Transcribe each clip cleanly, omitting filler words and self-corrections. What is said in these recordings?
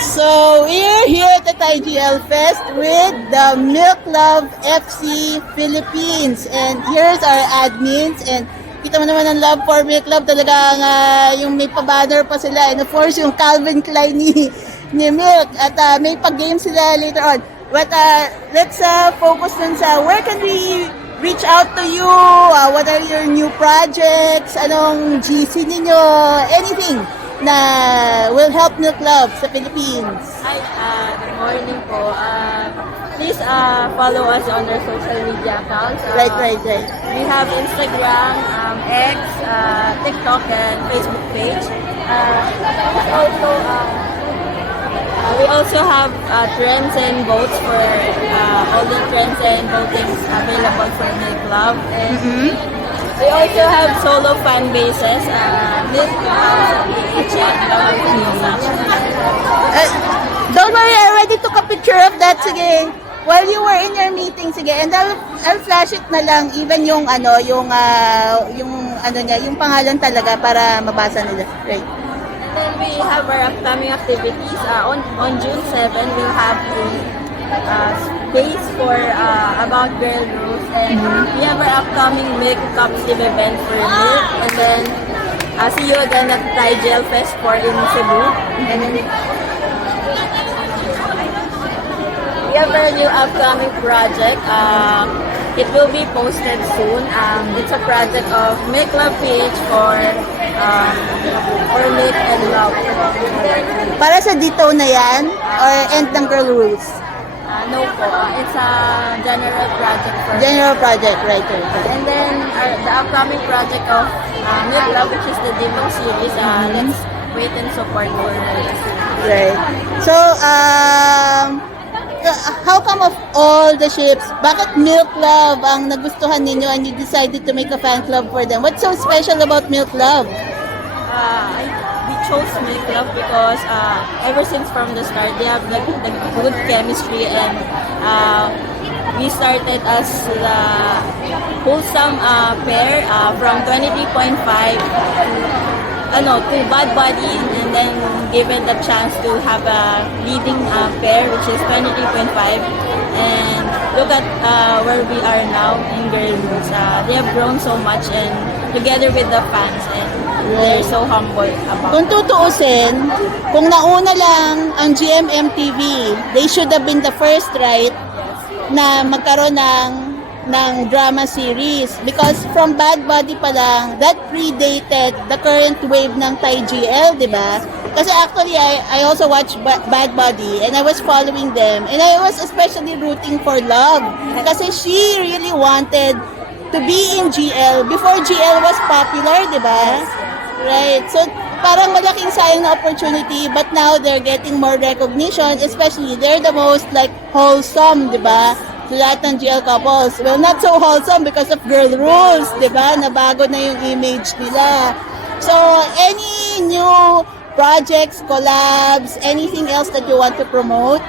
So, we're here at the IGL Fest with the Milk Love FC Philippines. And here's our admins. And kita mo naman ang love for Milk Love. Talagang yung may pa-banner pa sila. And of course, yung Calvin Klein ni Milk. At may pag-game sila later on. But let's focus dun sa where can we reach out to you? What are your new projects? Anong GC ninyo? Anything na will help Milk Love sa Philippines. Hi, good morning po. Please follow us on our social media accounts. Right. We have Instagram, X, TikTok, and Facebook page. We also have trends and votes for all the trends and votings available for Milk Love. And we also have solo fan bases, Milk Love, PH, Don't worry, I already took a picture of that. Sige. While you were in your meeting, sige. And I'll flash it na lang, even yung yung niya, yung pangalan talaga para mabasa nila. Right. And then we have our upcoming activities. On June 7, we'll have a space for about girl rules, and we have our upcoming Milk Cup Team event for Milk. And then see you again at IGL Fest 4 in Cebu. And then we have a new upcoming project. It will be posted soon. It's a project of Milk Love PH for Milk and Love. Para sa dito na yan? Or end ng girl rules? No po. It's a general project for General project, right. And then the upcoming project of Milk Love, which is the demo series. Let's wait and support for it. Right. So, how come of all the ships, bakit Milk Love ang nagustuhan ninyo and you decided to make a fan club for them? What's so special about Milk Love? We chose Milk Love because ever since from the start, they have the good chemistry, and we started as the wholesome pair from 23.5 to Bad Buddy, and then given the chance to have a leading pair, which is 23.5, and look at where we are now in Girl Rules. They have grown so much, and together with the fans, and they're so humble about Kung tutuusin, kung nauna lang ang GMM TV, they should have been the first, right, na magkaroon ng drama series. Because from Bad Buddy pa lang, that predated the current wave ng Thai GL, di ba? Kasi actually, I also watched Bad Buddy and I was following them. And I was especially rooting for Love. Kasi she really wanted to be in GL before GL was popular, di ba? Right. So, parang malaking sayang na opportunity, but now they're getting more recognition, especially they're the most wholesome, di ba? So, lahat ng GL couples. Well, not so wholesome because of Girl Rules, di ba? Nabago na yung image nila. So, any new projects, collabs, anything else that you want to promote?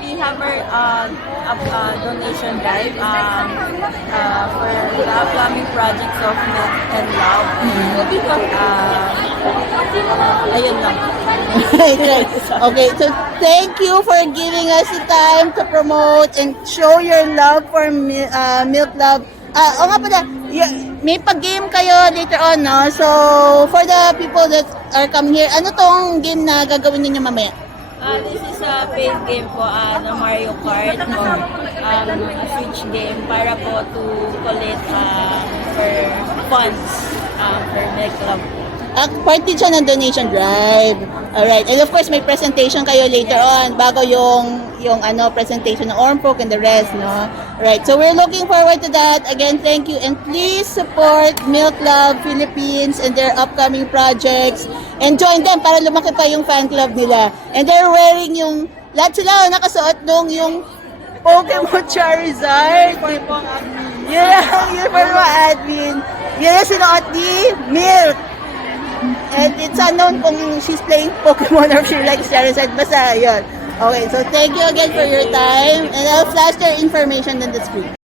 We have our donation drive for the upcoming projects of Milk and Love. Ayun lang. Right. Okay, so thank you for giving us the time to promote and show your love for Milk Love. O nga pala, may pag-game kayo later on, no? So, for the people that are coming here, ano tong game na gagawin ninyo mamaya? This is a paid game po na Mario Kart po. A Switch game para po to collect for funds for Milk Club. Part din siya ng donation drive. Alright. And of course, may presentation kayo later on bago yung presentation ng Ormfolk and the rest, no? Right. So we're looking forward to that. Again, thank you. And please support Milk Love Philippines and their upcoming projects. And join them para lumaki pa yung fan club nila. And they're wearing lahat sila nakasuot yung Pokemon Charizard. Yun for mga admin. Yun yung sinuot ni Milk. And it's unknown kung she's playing Pokemon or she likes Charizard. Basta yun. Okay, so thank you again for your time. And I'll flash their information on the screen.